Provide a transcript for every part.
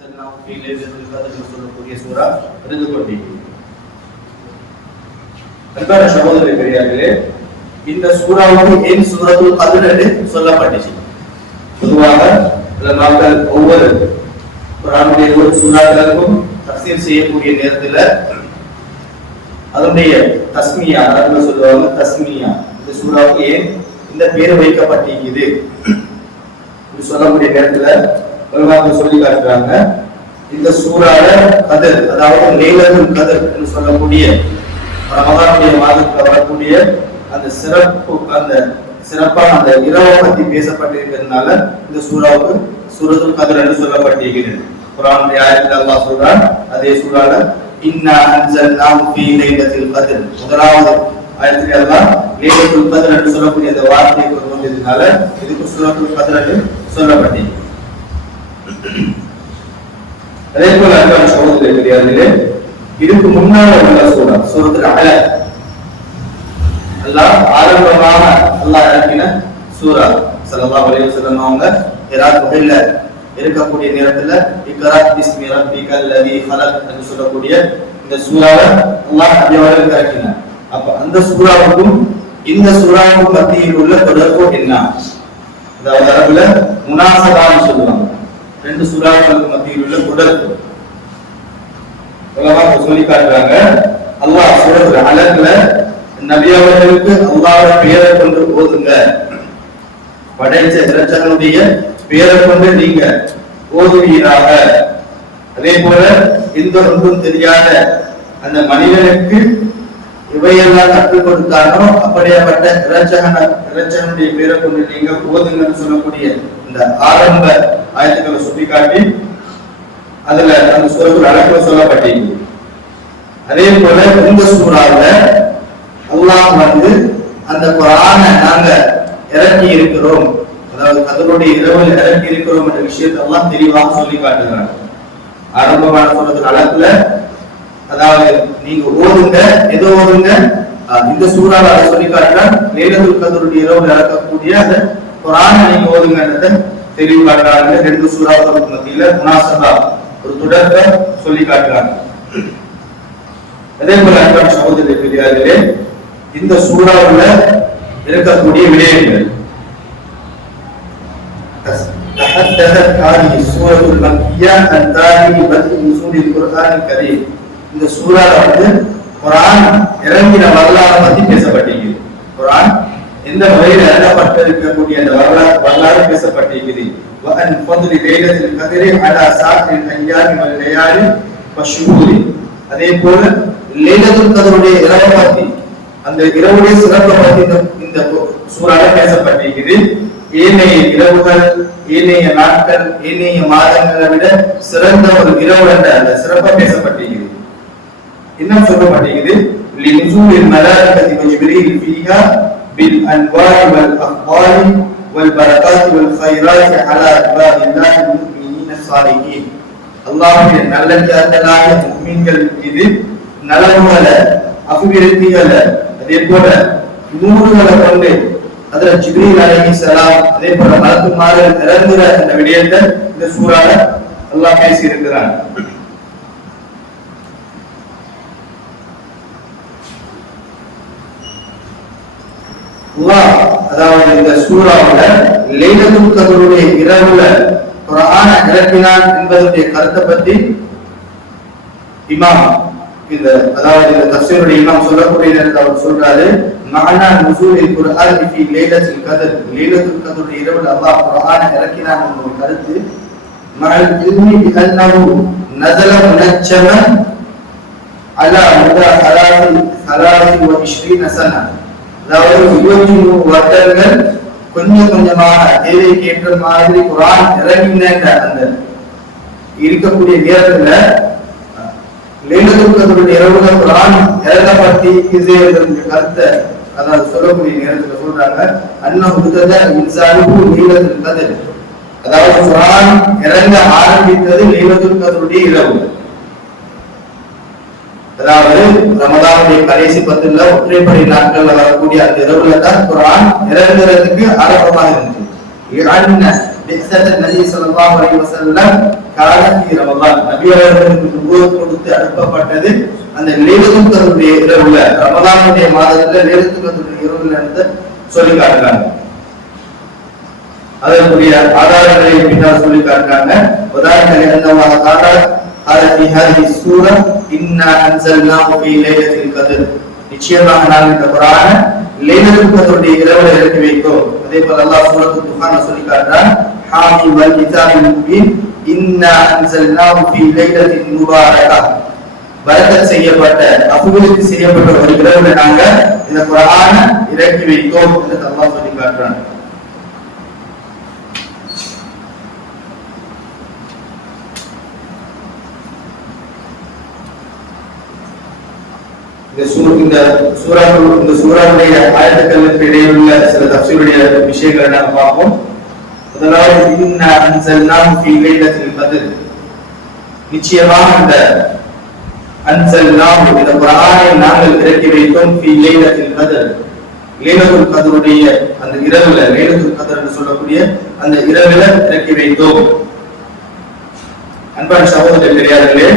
சொல்லக்கூடிய சூரா இருந்து கொண்டிருக்கிறது. அன்பான சகோதர பெரியார்களே, இந்த சூறாவுக்கு ஏன் சூரத்துல் கத்ர் என்று சொல்லப்பட்டுச்சு? பொதுவாக மக்கள் ஒவ்வொரு குர்ஆனுடைய ஒரு சூறாக்களுக்கும் தஃசீர் செய்யக்கூடிய நேரத்தில் அதனுடைய தஸ்மியா, அரபுல சொல்லுவாங்க தஸ்மியா, இந்த சூறாவுக்கு ஏன் இந்த பேர் வைக்கப்பட்டிருக்குது சொல்லக்கூடிய நேரத்துல உலமாக்கள் சொல்லி காட்டுறாங்க. இந்த சூறால கதர், அதாவது லைலத்துல் கத்ர் என்று சொல்லக்கூடிய ரமதானுடைய மாதத்துல வரக்கூடிய அந்த சிறப்பு, அந்த சிறப்பான அந்த இரவை பத்தி பேசப்பட்டிருக்கிறதுனால இந்த சூறாவுக்கு சூரத்துல் கத்ர் என்று சொல்லப்பட்டிருக்கிறது. குர்ஆனுடைய ஆயத்தில் அல்லாஹ் சொல்றான், அதே சூறால இன்னா அன்ஸல்னாஹு ஃபீ லைலத்தில் கத்ர், முதலாவது ஆயத்தில் அல்லாஹ் லைலத்துல் கத்ர் என்று சொல்லக்கூடிய அந்த வார்த்தையை கொண்டு வந்ததுனால இதுக்கு சூரத்துல் கத்ர் என்று சொல்லப்பட்டிருக்கிறது. அதே போல அன்பான சகோதர பெரியார்களே, இதுக்கு முன்னால உள்ள சூரா சூரத்துல் அலக், அல்லாஹ் ஆரம்பமாக அல்லாஹ் இறக்கின சூரா. ஸல்லல்லாஹு அலைஹி வஸல்லம் அவங்க ஹிரா குகையில இருக்கக்கூடிய நேரத்துல இக்ரா பிஸ்மி ரப்பிக்கல் லதீ ஹலக் என்று சொல்லக்கூடிய இந்த சூராவை அல்லாஹ் நபியவர்களுக்கு இறக்கினார். அப்ப அந்த சூராவுக்கும் இந்த சூராவுக்கும் மத்தியில் உள்ள தொடர்பு என்ன? அதாவது அரபுல முனாசபான்னு சொல்லுவாங்க. ரெண்டு சூறாக்களுக்கு மத்தியில் உள்ள தொடர்பு சொல்லி காட்டுறாங்க. அல்லாஹ் சூரத்துல் அலக்ல நபி அவர்களுக்கு அல்லாஹ்வுடைய பெயரை கொண்டு ஓதுங்க, படைச்ச இரட்சகனுடைய பெயரை கொண்டு நீங்க ஓதுவீராக. அதே போல எந்த ஒன்றும் தெரியாத அந்த மனிதனுக்கு இவையெல்லாம் கற்றுக் கொடுத்தானோ அப்படியாப்பட்ட இரட்சகனுடைய பெயரை கொண்டு நீங்க ஓதுங்கன்னு சொல்லக்கூடிய இந்த ஆரம்ப ஆயத்துக்களை சுட்டி காட்டி அதுல அந்த சூரத்துல் அலக்ல சொல்லப்பட்டிருக்கு. அதே போல இந்த சூறாவுல அல்லாஹ் அந்த குர்ஆனை நாங்க இறக்கி இருக்கிறோம், அதாவது அதனுடைய இரவில் இறக்கி இருக்கிறோம் என்ற விஷயத்தை எல்லாம் தெளிவாக சொல்லி காட்டுகிறாங்க. ஆரம்பமான சூரத்துல் அலக்ல அதாவது நீங்க ஓதுங்க, எதோ ஓதுங்க, இந்த சூறாவை சொல்லி காட்டுறான். லைலத்துல் கத்ருடைய இரவில் இறக்கக்கூடிய அந்த குர்ஆனை நீங்க ஓதுங்கன்றத தெளிவு காட்டுறாங்க. ரெண்டு சூறாக்களுக்கு மத்தியில முனாசபா, ஒரு தொடர்பை சொல்லி காட்டுறாங்க. அதே போல அன்பான சகோதர பெரியார்களே, இந்த சூறாவுல இருக்கக்கூடிய விடயங்கள் தஹத்தத் ஹாதிஹி சூரத்துல் மக்கிய்யா அன் தாரிஹி பத்இ நுஸூலில் குர்ஆனில் கரீம். இந்த சூறால குர்ஆன் இறங்கின வரலாறு பத்தி பேசப்பட்டிருக்கிறது. குர்ஆன் எந்த முறையில் எழுதப்பட்டிருக்கக்கூடிய அந்த வரலாறு பேசப்பட்டிருக்கிறது. வஅன் ஃபضل லைலத்துல் கத்ரி அலா சாஇரில் அய்யாமி வல் லயாலி வஷ்ஷுஹூரி. அதே போல லைலத்துல் கத்ருடைய இரவை பத்தி, அந்த இரவுடைய சிறப்பை பத்தி இந்த சூறால பேசப்பட்டிருக்கிறது. ஏனைய இரவுகள், ஏனைய நாட்கள், ஏனைய மாதங்களை விட சிறந்த ஒரு இரவு என்ற அந்த சிறப்பை பேசப்பட்டிருக்கிறது. இன்னும் சொல்லப்பட்டிருக்கிறது, லினுஸூலில் மலாயிகத்தி வ ஜிப்ரீல் ஃபீஹா பில் அன்வாரி வல் அஃபாலி வல் பரகாத் வல் கைராத் அலா இபாதில்லாஹி முஃமினீன ஸாலிஹீன். அல்லாஹ்வுடைய நல்லடியார்களான முஃமின்கள் மீது நலவுகளை, அபிவிருத்திகளை, அதே போல நூறுகளை கொண்டு அதுல ஜிப்ரீல் அலைஹிஸ்ஸலாம், அதே போல மலக்குமார்கள் இறங்குற அந்த விடயத்தை இந்த சூறால அல்லாஹ் பேசி இருக்கிறான். அல்லாஹ் அதாவது இந்த சூறாவுல லைலத்துல் கத்ருடைய இரவுல குர்ஆனை இறக்கினான் என்பதனுடைய கருத்தை பத்தி இமாம் இந்த அதாவது இந்த தஃசீருடைய இமாம் சொல்லக்கூடிய நேரத்தில் அவர் சொல்றாரு, மஅனா நுஸூலில் குர்ஆன் ஃபீ லைலத்துல் கத்ர், லைலத்துல் கத்ருடைய இரவுல அல்லாஹ் குர்ஆனை இறக்கினான் என்ற கருத்து மஅல் இல்மி பிஅன்னஹு நஸல முனஜ்ஜமன் அலா முதா 23 சனா, அதாவது 23 வருடங்கள் கொஞ்சம் கொஞ்சமாக தேவைக்கு ஏற்ற மாதிரி குர்ஆன் இறங்கின அந்த இருக்கக்கூடிய நேரத்துல லைலத்துல் கத்ருடைய இரவுல குர்ஆன் இறக்கப்பட்டிருக்கிறது என்ற கருத்தை அதாவது சொல்லக்கூடிய நேரத்துல சொல்றாங்க, அன்னஹு புதத இன்சானுஹு லைலத்துல் கத்ர், அதாவது குர்ஆன் இறங்க ஆரம்பித்தது லைலத்துல் கத்ருடைய இரவு. அதாவது ரமதானுடைய கடைசி 10 ஒற்றைப்படை நாட்கள்ல வரக்கூடிய அந்த இரவுல தான் குர்ஆன் இறங்குறதுக்கு ஆரம்பமாக இருந்துச்சு. பிஅன்ன பிஹ்ஸத் நபி ஸல்லல்லாஹு அலைஹி வஸல்லம் காலத்தி ரமலான் நபி அவர்களுக்கு நுபுவத் கொடுத்து அனுப்பப்பட்டது அந்த லைலத்துல் கத்ருடைய இரவுல, ரமலானுடைய மாதத்துல லைலத்துல் கத்ருடைய இரவுல இருந்து சொல்லி காட்டுறாங்க. அதற்குரிய ஆதாரங்களை பின்னால் சொல்லி காட்டுறாங்க. உதாரணமாக அல்லாஹ் தஆலா ஹாலதி ஹாதிஹி சூரா இன்னா அன்ஸல்னாஹு ஃபீ லைலத்தில் கத்ர், நிச்சயமாக நாம் இந்த குர்ஆனை லைலத்துல் கத்ருடைய இரவுல இறக்கி வைத்தோம். அதே போல அல்லாஹ் சூரத்துல் துஹான்ல சொல்லி காட்டுறான், ஹாமீம் வல் கிதாபில் முபீன் இன்னா அன்ஸல்னாஹு ஃபீ லைலத்தின் முபாரகா, பரக்கத் செய்யப்பட்ட அபிவிருத்தி செய்யப்பட்ட ஒரு இரவுல நாங்க இந்த குர்ஆனை இறக்கி வைத்தோம் என்று அல்லாஹ் சொல்லி காட்டுறான். இந்த சூராவுடைய ஆயத்துக்களுக்கு இடையில் உள்ள சில தஃசீருடைய விஷயங்களை நாம பார்ப்போம். முதலாவது இன்னா அன்ஸல்னாஹு ஃபீ லைலத்தில் கத்ர், நிச்சயமாக இந்த அன்ஸல்னாஹு இந்த குர்ஆனை நாங்கள் இறக்கி வைத்தோம் ஃபீ லைலத்தில் கத்ர், லைலத்துல் கத்ருடைய அந்த இரவுல, லைலத்துல் கத்ர் என்று சொல்லக்கூடிய அந்த இரவுல இறக்கி வைத்தோம். அன்பான சகோதர பெரியார்களே,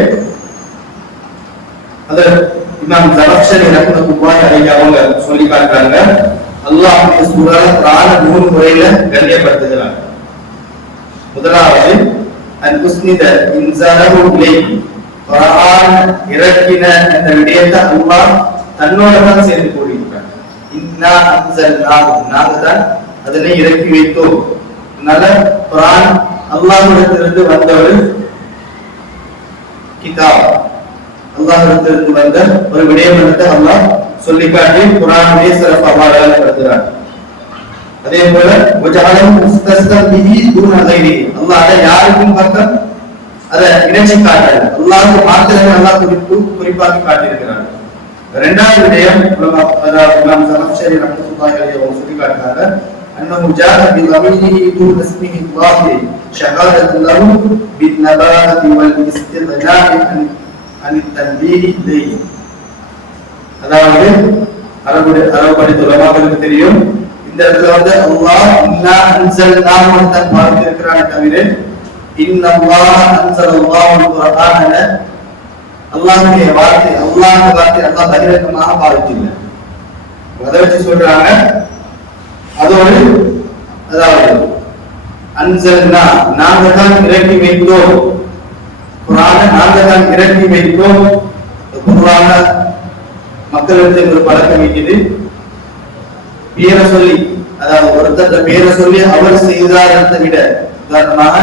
அத இமாம் ஜமக்ஷரி ரஹ்மத்துல்லாஹி அலைஹி அவங்க சொல்லி காட்டுறாங்க, அல்லாஹ்வுடைய சூரா குர்ஆனை 3 முறையில கண்ணியப்படுத்துகிறார். முதலாவது அன் உஸ்னித இன்சாலஹு இலைஹி, குர்ஆன் இறக்கின அந்த விடயத்தை அல்லாஹ் தன்னோட தான் சேர்த்து கூறியிருக்கிறார். இன்னா அன்ஸல்னாஹு, நாங்க தான் அதனை இறக்கி வைத்தோம். அதனால குர்ஆன் அல்லாஹ்விடமிருந்து வந்த ஒரு கிதாப், அல்லாஹ்விடமிருந்து வந்த ஒரு விடயம் என்று அல்லாஹ் சொல்லி காட்டி குர்ஆனுடைய சிறப்பாக படுத்துகிறார். அதே போல வஜஅலஹு முஸ்தஸ்தம் பிஹி தூன கைரி, அல்லாஹ் அதை யாருக்கும் பக்கம் அதை இணைச்சி காட்டல, அல்லாஹ்வுக்கு மாத்திரமே அல்லாஹ் குறிப்பாக்கி காட்டியிருக்கிறார். இரண்டாவது விடயம் இமாம் ஜமக்ஷரி ரஹ்மத்துல்லாஹி அலைஹி அவங்க சொல்லி காட்டுறாங்க, அன்னஹு ஜாஅ பி ضميره دون اسمه الظاهر شهادة له بالنباهة والاستغناء عن التنبيه إليه. அதாவது அரபு படித்த உலமாக்களுக்கு தெரியும், இந்த இடத்துல வந்து அல்லாஹ் இன்னா அன்ஸல்னாஹு தான் பார்த்திருக்கிறானே தவிர இன்னல்லாஹ அன்ஸலல்லாஹுல் குர்ஆன அல்லாஹ்வுடைய வார்த்தை, அல்லாஹ்வுடைய வார்த்தை அல்லாஹ் பகிரங்கமாக பாவிக்கல. அதை வச்சு சொல்றாங்க, அதோடு அதாவது அன்ஸல்னா நாங்க தான் இறக்கி வைத்தோம், குர்ஆனை நாங்க தான் இறக்கி வைத்தோம். குர்ஆன மக்களுக்கு ஒரு பழக்கம் இருக்குது, பேரை சொல்லி, அதாவது ஒருத்தர் பேரை சொல்லி அவர் செய்தார் என்றதை விட, உதாரணமாக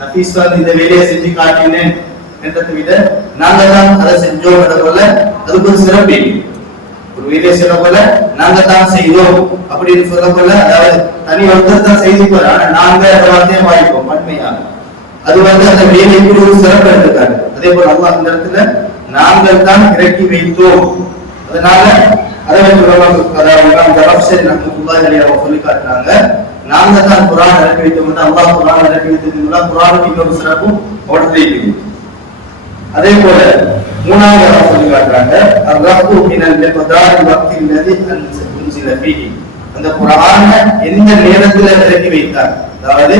நபீஸ் இந்த வேலையை செஞ்சு காட்டினேன் என்றதை விட நாங்க தான் அதை செஞ்சோம் என்ற போல அதுக்கு ஒரு சிறப்பு. ஒரு வேலையை சொல்ல போல நாங்க தான் செய்தோம் அப்படின்னு சொல்ல போல, அதாவது தனி ஒருத்தர் தான் செய்து போற, ஆனா நாங்க அந்த வார்த்தையை வாய்ப்போம் பன்மையாக, அது வந்து அந்த வேலைக்கு ஒரு சிறப்பு எடுத்துக்காரு. அதே போல அல்லாஹ் இந்த இடத்துல நாங்கள் தான் இறக்கி வைத்தோம். அதனால அதை வந்து ஜமக்ஷரி ரஹ்மத்துல்லாஹி அலைஹி அவங்க சொல்லி காட்டுறாங்க, நாங்க தான் குர்ஆன் இறக்கி வைத்தோம், அல்லாஹ் குர்ஆன் இறக்கி வைத்ததுனால குர்ஆனுக்கு இன்னொரு சிறப்பும் கொடுத்திருக்குது. அதே போல மூணாவது அவங்க சொல்லி காட்டுறாங்க, அர்ரஃபு மினல் மிக்தாரி வக்தில் லதி அன்ஸில ஃபீஹி, அந்த குர்ஆனை எந்த நேரத்துல இறக்கி வைத்தார், அதாவது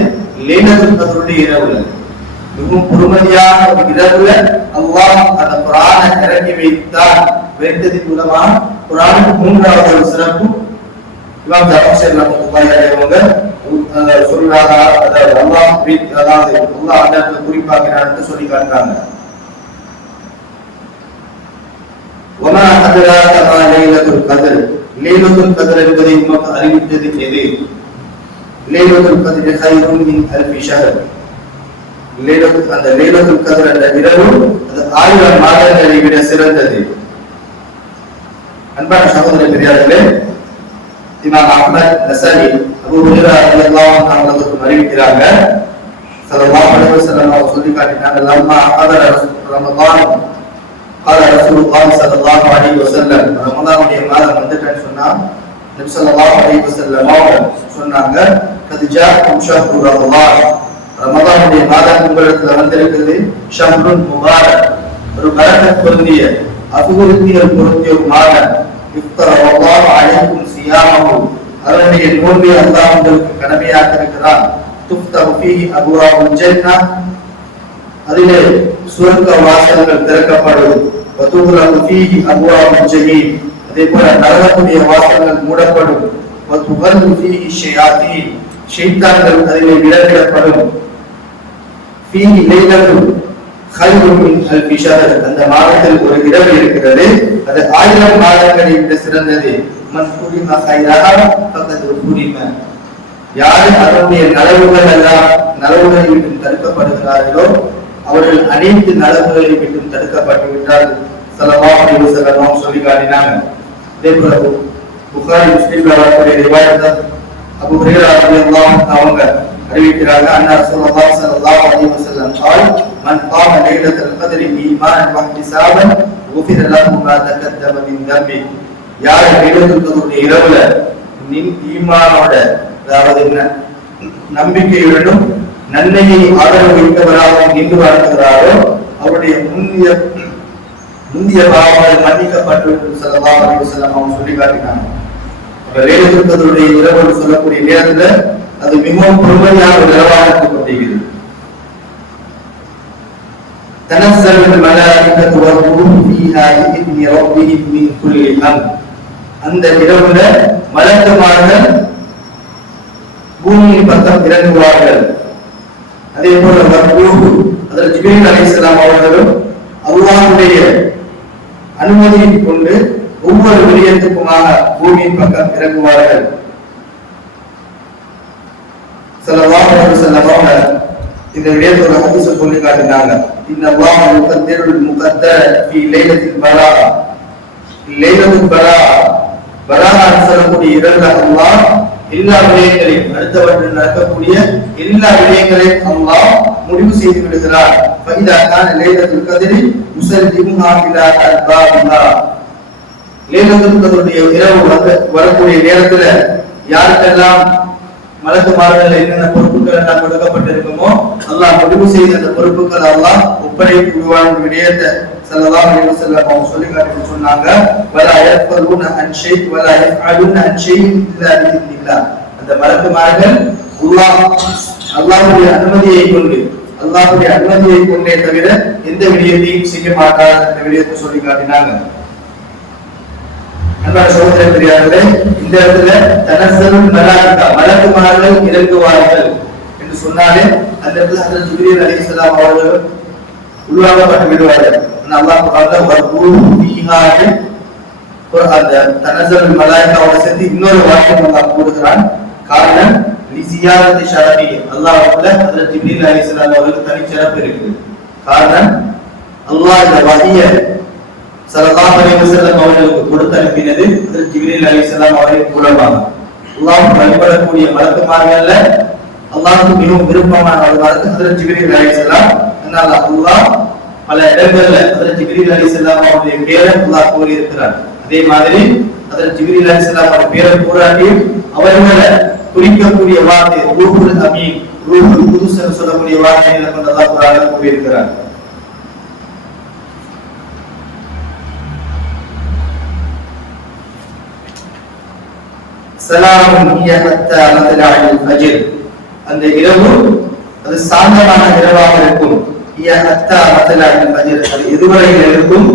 லைலத்துல் கத்ருடைய இரவுல, மிகவும் பொறுமதியான ஒரு இரவுல அல்லாஹ் அந்த குர்ஆனை இறக்கி வைத்தார். வைத்ததின் மூலமா குர்ஆனுக்கு மூன்றாவது ஒரு சிறப்பு இமாம் ஜமக்ஷரி ரஹ்மத்துல்லாஹி அலைஹி அவங்க சொல்றாங்க, அதாவது அல்லாஹ் அந்த குறிப்பாக்கிறான்னு சொல்லி காட்டுறாங்க. வமா அத்ராக மா லைலத்துல் கத்ர், லைலத்துல் கத்ர் என்பதை உமக்கு அறிவித்தது எது? லைலத்துல் கத்ர் கைரும் மின் அல்ஃபி ஷஹர், அந்த லைலத்துல் கத்ர் என்ற இரவு அது 1000 மாதங்களை விட சிறந்தது. அன்பான சகோதர பெரியார்களே, இமாம் அஹ்மத், நஸாஇ, அபூ ஹுரைரா ரலியல்லாஹு அன்ஹு அவர்கள் அறிவிக்கிறாங்க, ஸல்லல்லாஹு அலைஹி வஸல்லம் அவர்கள் சொல்லி காட்டினாங்க, லம்மா ஹதர ரமதான் قال رسول الله صلى الله عليه وسلم, ரமதானுடைய மாதம் வந்துட்டேன்னு சொன்னா நபி ஸல்லல்லாஹு அலைஹி வஸல்லம் அவர்கள் சொன்னாங்க, கத் ஜாஅக்கும் ஷஹ்ரு ரமதான், ரமதானுடைய மாதம் உங்களிடத்துல வந்திருக்கிறது, ஷஹ்ருன் முபாரக், ஒரு பரக்கத் பொருந்திய அபிவிருத்திகள் பொருந்திய ஒரு மாதம், இஃப்தரல்லாஹு அலைக்கும் சியாமஹு, அதனுடைய நோன்பை அல்லாஹ் உங்களுக்கு கடமையாக்கி இருக்கிறார், துஃப்தஹு ஃபீஹி அபுவாபுல் ஜன்னah, அதிலே சுவர்க்க வாசல்கள் திறக்கப்படும். அதே போல நரகத்துடைய வாசல்கள் மூடப்படும். ஷைத்தான்கள் அதிலே விலகிடப்படும். அந்த மாதத்தில் ஒரு இரவு இருக்கிறது, அது 1000 மாதங்களை விட சிறந்தது. யாரு அதனுடைய நலவுகளை விட்டு தடுக்கப்படுகிறார்களோ அவர்கள் அனைத்து நலவுகளை விட்டு தடுக்கப்பட்டு விட்டார்கள். ஸல்லல்லாஹு அலைஹி வஸல்லம் சொல்லி காட்டினாங்க. அதே போல புகாரி முஸ்லிம்ல வரக்கூடிய ரிவாயத் அபூ ஹுரைரா ரலியல்லாஹு அன்ஹு அவங்க அறிவிக்கிறாங்க, அன்ன ரசூலுல்லாஹி ஸல்லல்லாஹு அலைஹி வஸல்லம் قال من قام ليلة القدر إيمانا واحتسابا غفر له ما تقدم من ذنبه. யார் லைலத்துல் கத்ருடைய இரவுல ஈமானோட, அதாவது நம்பிக்கையுடனும் நன்மையை ஆதரவு வைத்தவராக நின்று வாழ்கிறாரோ அவருடைய முந்திய பாவங்கள் மன்னிக்கப்பட்டு ஸல்லல்லாஹு அலைஹி வஸல்லம் அவங்க சொல்லி காட்டினாங்க. லைலத்துல் கத்ருடைய இரவு சொல்லக்கூடிய நேரத்துல அது மிகவும் பொறுமையான ஒரு இரவாக இருக்கப்படுகிறது. தனஸ்ஸலுல் மலாயிகத்து வர்ரூஹு ஃபீஹா பிஇذن ரப்பிஹிம் மின் குல்லி அம்ர். அந்த இரவுல மலக்குமார்கள் பூமியின் பக்கம் இறங்குவார்கள். அதே போல வர்ரூஹு அதில் ஜிப்ரீல் அலைஹிஸ்ஸலாம் அவர்களும் அல்லாஹ்வுடைய அனுமதியை கொண்டு ஒவ்வொரு விடயத்துக்குமாக பூமியின் பக்கம் இறங்குவார்கள். ஸல்லல்லாஹு அலைஹி வஸல்லம் இந்த விடயத்தை ஒரு ஹதீஸை சொல்லி காட்டினாங்க. இன்னல்லாஹ யுகத்திருல் முகத்தர ஃபீ லைலத்தில் பராஅ. லைலத்துல் பராஅ, பராஅ சொல்லக்கூடிய இரவுல அல்லாஹ் எல்லா விடயங்களையும், அடுத்தவற்றில் நடக்கக்கூடிய எல்லா விடயங்களையும் அல்லாஹ் முடிவு செய்து விடுகிறார். ஃபஇதா கான லைலத்துல் கத்ரி யுஸல்லிமுஹா இலா அல்பாபிஹா. லைலத்துல் கத்ருடைய இரவு வரக்கூடிய நேரத்துல யாருக்கெல்லாம் மலக்குமார்கள் என்னென்ன பொறுப்புகள் எல்லாம் கொடுக்கப்பட்டிருக்குமோ அல்லாஹ் முடிவு செய்த அந்த பொறுப்புகள் அல்லாஹ் ஒப்படைத்து விடுவான் விடயத்தை ஸல்லல்லாஹு அலைஹி வஸல்லம் அவங்க சொல்லி காட்டி சொன்னாங்க. வலா யஃபலுன அன் ஷை வலா யஃஅலுன அன் ஷை இல்லா பிஇذنில்லாஹ். அந்த மலக்குமார்கள் அல்லாஹ்வுடைய அனுமதியை கொண்டே தவிர எந்த விடயத்தையும் செய்ய மாட்டார்கள் என்ற விடயத்தை சொல்லி காட்டினாங்க. அன்பான சகோதர பெரியார்களே, இந்த இடத்துல தனஸ்ஸலுல் மலாயிகா, மலக்குமார்கள் இறங்குவார்கள் என்று சொன்னாலே அந்த இடத்துல ஹஜ்ரத் ஜிப்ரீல் அலைஹிஸ்ஸலாம் அவர்கள் உருவாக்கப்பட்டு விடுவார்கள். அல்லாஹ் குர்ஆன்ல வர்ரூஹு ஃபீஹா அந்த தனஸ்ஸலுல் மலாயிகாவோட சேர்த்து இன்னொரு வாக்கியம் அல்லாஹ் கூறுகிறான். காரணம் லிஸியாரத்தி ஷரஃபி, அல்லாஹ்வுல ஹஜ்ரத் ஜிப்ரீல் அலைஹிஸ்ஸலாம் அவர்களுக்கு தனி சிறப்பு இருக்குது. காரணம் அல்லாஹ் இந்த வஹியை ஸல்லல்லாஹு அலைஹி வஸல்லம் அவர்களுக்கு கொடுத்து அனுப்பினது ஹஜ்ரத் ஜிப்ரீல் அலைஹிஸ்ஸலாம் அவர்கள் மூலமாக. அல்லாஹ் வழிபடக்கூடிய மலக்குமார்கள்ல அல்லாஹ்வுக்கு மிகவும் விருப்பமானவர்கள் ஹஜ்ரத் ஜிப்ரீல் அலைஹிஸ்ஸலாம். அதனால அல்லாஹ் பல இடங்கள்ல ஹஜ்ரத் ஜிப்ரீல் அலைஹிஸ்ஸலாம் அவருடைய பேரை அல்லாஹ் கூறி இருக்கிறார். அதே மாதிரி ஹஜ்ரத் ஜிப்ரீல் அலைஹிஸ்ஸலாம் அவருடைய பேரை கூறாட்டி அவர்களை குறிக்கக்கூடிய வார்த்தை ரூஹுல் அமீன், ரூஹுல் குதுஸ் என்று சொல்லக்கூடிய வார்த்தைகளை கொண்டு அல்லாஹ் குர்ஆன்ல கூறி இருக்கிறார். சலாமுன் ஹிய ஹத்தா மத்லஇல் ஃபஜ்ர். அந்த இரவு அது சாந்தமான இரவாக இருக்கும். ஹிய ஹத்தா மத்லஇல் ஃபஜ்ர், அது இதுவரையில் இருக்கும்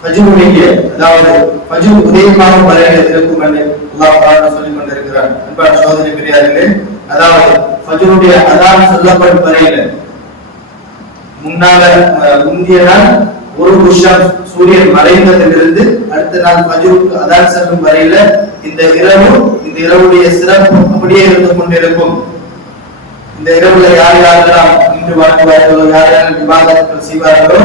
ஃபஜ்ருடைய, அதாவது ஃபஜ்ர் உதயமாகும் வரையில் இருக்கும் என்று அல்லாஹ் குர்ஆன்ல சொல்லிக் கொண்டிருக்கிறார். அன்பான சகோதர பெரியார்களே, அதாவது ஃபஜ்ருடைய அதான் சொல்லப்படும் வரையில் முந்திய நாள் ஒரு வருஷம் சூரியன் மறைந்ததிலிருந்து அடுத்த நாள் ஃபஜ்ருக்கு அதான் செல்லும் வரையில இந்த இரவுடைய சிறப்பு அப்படியே இருந்து கொண்டிருக்கும். இந்த இரவுல யார் யாரெல்லாம் நின்று வாழ்வார்களோ, யார் யார் இபாதத்துகள் செய்வார்களோ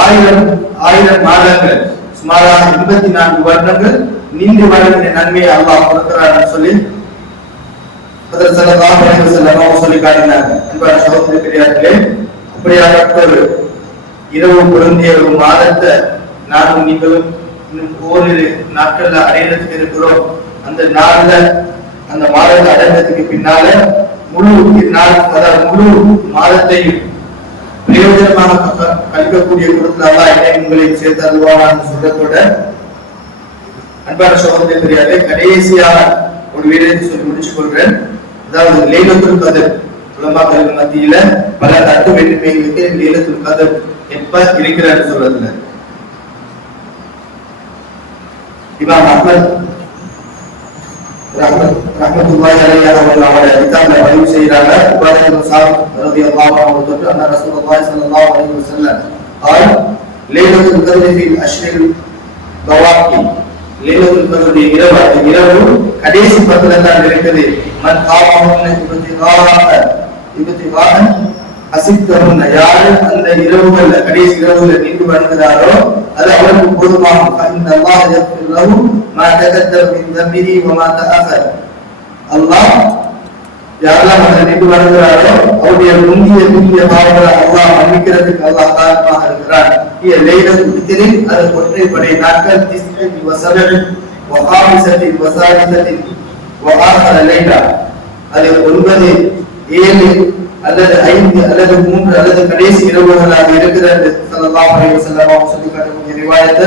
1000 மாதங்கள், சுமாராக 84 வருடங்கள் நின்று வாழ்கிற நன்மையை அல்லாஹ் கொடுக்கிறார் சொல்லி ஹஜ்ரத் ஸல்லல்லாஹு அலைஹி வஸல்லம் சொல்லி காட்டினாங்க. அன்பான சகோதர பெரியார்களே, அப்படியாப்பட்ட ஒரு இரவு பொருந்திய ஒரு மாதத்தை நானும் நீங்களும் இன்னும் ஓரிரு நாட்கள்ல அடையிறதுக்கு இருக்கிறோம். அந்த நாள்ல அந்த மாதத்தை அடைந்ததுக்கு பின்னால முழு நாள், அதாவது முழு மாதத்தையும் பிரயோஜனமாக கழிக்கக்கூடிய கொடுத்தாலா என்னை உங்களை சேர்த்து அல்வான்னு சொல்றதோட அன்பான சகோதர பெரியாரே, கடைசியாக ஒரு வீரத்தை சொல்லி முடிச்சு கொள்றேன். அதாவது லைலத்துல் கத்ர் உலமாக்களுக்கு மத்தியில பல கருத்து வேற்றுமைகளுக்கு லைலத்துல் கத்ர் எப்ப இருக்கிறான்னு சொல்றதுல இமாம் அஹ்மத் ரஹ்மத்துல்லாஹி அலைஹி அவங்களோட கிதாப்ல பதிவு செய்யறாங்க உபாதா இப்னு சாபித் ரலியல்லாஹு அன்ஹு தொட்டு அன்ன ரசூலுல்லாஹி ஸல்லல்லாஹு அலைஹி வஸல்லம் قال ليلة القدر في الأشهر البواقي லைலத்துல் கத்ருடைய இரவு கடைசி 10ல தான் இருக்குது மன் காமஹுன்ன இப்திகாஅன் அசித்தஹுன்ன யார் அந்த இரவுகள்ல கடைசி இரவுல நின்று வருகிறாரோ அது அவருக்கு போதுமாகும் ஃபஇன்னல்லாஹ யக்ஃபிர் லஹு மா தகத்தம மின் தம்பிஹி வ மா தஅഖர் அல்லாஹ் யாரெல்லாம் அந்த நின்று வருகிறாரோ அவருடைய முந்திய பாவங்களை அல்லாஹ் மன்னிக்கிறதுக்கு அல்லாஹ் காரணமாக இருக்கிறான் இய லைலத்துல் கத்ரில் அது ஒற்றைப்படை நாட்கள் 9 வ 7 வ 5 வ 3 வ ஆஹர லைலா அது 9 7 அல்லது 5 அல்லது 3 அல்லது கடைசி இரவுகளாக இருக்கிறது ஸல்லல்லாஹு அலைஹி வஸல்லம் சொல்லி காட்டக்கூடிய ரிவாயத்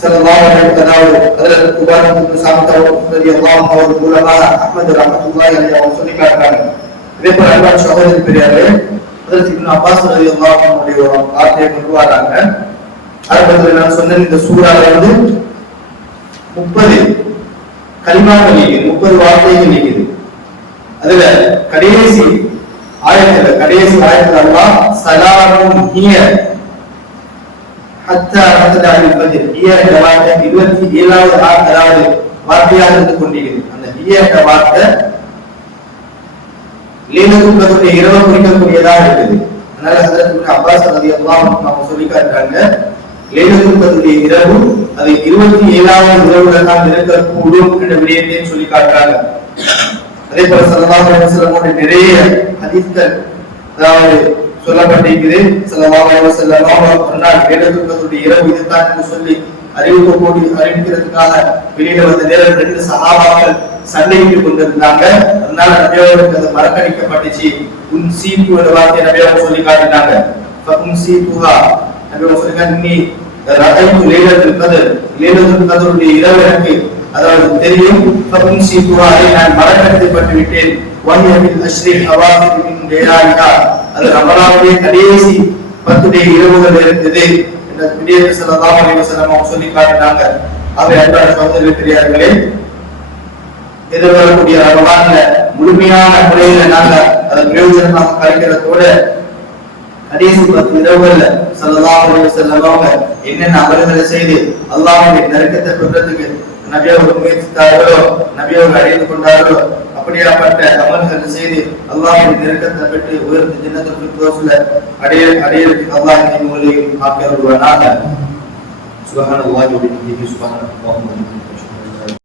ஸல்லல்லாஹு அலைஹி அதாவது ஹஜ்ரத் உபாதா இப்னு சாபித் ரலியல்லாஹு அன்ஹு உலமா அஹ்மத் ரஹ்மத்துல்லாஹி அலைஹி அவங்க சொல்லி காட்டுறாங்க. இதே போல அன்பான சகோதரர் பெரியாரே ஹஜ்ரத் இப்னு அப்பாஸ் ரலியல்லாஹு அன்ஹு வார்த்தையை கொண்டு வராங்க. ஆரம்பத்தில் நான் சொன்ன இந்த சூறால 30 கலிமாக்கள் இருக்குது, 30 வார்த்தைகள் இருக்குது. அதுல கடைசி ஆயத்துல அல்லாஹ் ஸலாமுன் ஹிய ஹத்தா மத்லஇல் ஃபஜ்ர் ஹிய என்ற வார்த்தை 27வது அதாவது வார்த்தையாக இருந்து கொண்டிருக்கிறது. அந்த ஹிய என்ற வார்த்தை லைலத்துல் கத்ருடைய இரவு குறிக்கக்கூடியதாக இருக்குது. அதனால ஹஜ்ரத் இப்னு அப்பாஸ் ரலியல்லாஹு அன்ஹு அவங்க சொல்லி காட்டுறாங்க லைலத்துல் கத்ருடைய இரவு அது 27வது இரவுல தான் இருக்கக்கூடும் என்ற விடயத்தை சொல்லி காட்டுறாங்க. அதே போல ஸல்லல்லாஹு அலைஹி வஸல்லம் நிறைய ஹதீஸ்கள் அதாவது சொல்லப்பட்டிருக்குது. ஸல்லல்லாஹு அலைஹி வஸல்லம் சொன்னார் லைலத்துல் கத்ருடைய இரவு இதுதான் என்று சொல்லி அறிவிக்கிறதுக்காக வெளியில வந்த நேரம் 2 சஹாபாக்கள் சண்டையிட்டுக் கொண்டிருந்தாங்க. அதனால நபியவர்களுக்கு அது மறக்கடிக்கப்பட்டுச்சு. உன்சீது என்ற வார்த்தையை நபியவர்கள் சொல்லி காட்டினாங்க. ஃபஉன்சீதுஹா நபியவர்கள் சொல்லிருக்காங்க இன்னி ரஅய்து லைலத்துல் கத்ருடைய இரவு எனக்கு அதாவது தெரியும். ஃபஉன்சீதுஹா நான் மறக்கடிக்கப்பட்டு விட்டேன். வஹியல் அஷ்ரில் அவாஹிர் மின் லைலாஹா அது ரமலானுடைய கடைசி 10 இரவுகள் இருக்குது என்ற விடயத்தை ஸல்லல்லாஹு அலைஹி வஸல்லம் சொல்லி காட்டினாங்க. அவை அன்பான சகோதரர்களே பெரியார்களே எதிர்வரக்கூடிய ரமலான்ல முழுமையான முறையில நாங்க அதை பிரயோஜனமாக கழிக்கிறதோட கடைசி 10 இரவுகள்ல ஸல்லல்லாஹு அலைஹி வஸல்லம் என்னென்ன அமல்களை செய்து அல்லாஹ்வுடைய நெருக்கத்தை பெறுவதற்கு நபியவர்கள் முயற்சித்தார்களோ நபியவர்கள் அறிந்து கொண்டார்களோ அப்படியாப்பட்ட அமல்களை செய்து அல்லாஹ்வுடைய நெருக்கத்தை பெற்று உயர்ந்த ஜன்னத்துல் ஃபிர்தௌஸ்ல அடையறதுக்கு அல்லாஹ் நம்மை ஆக்கி அருள்வானாக. சுப்ஹானல்லாஹி வ பிஹம்திஹி சுப்ஹானல்லாஹி வ பிஹம்திஹி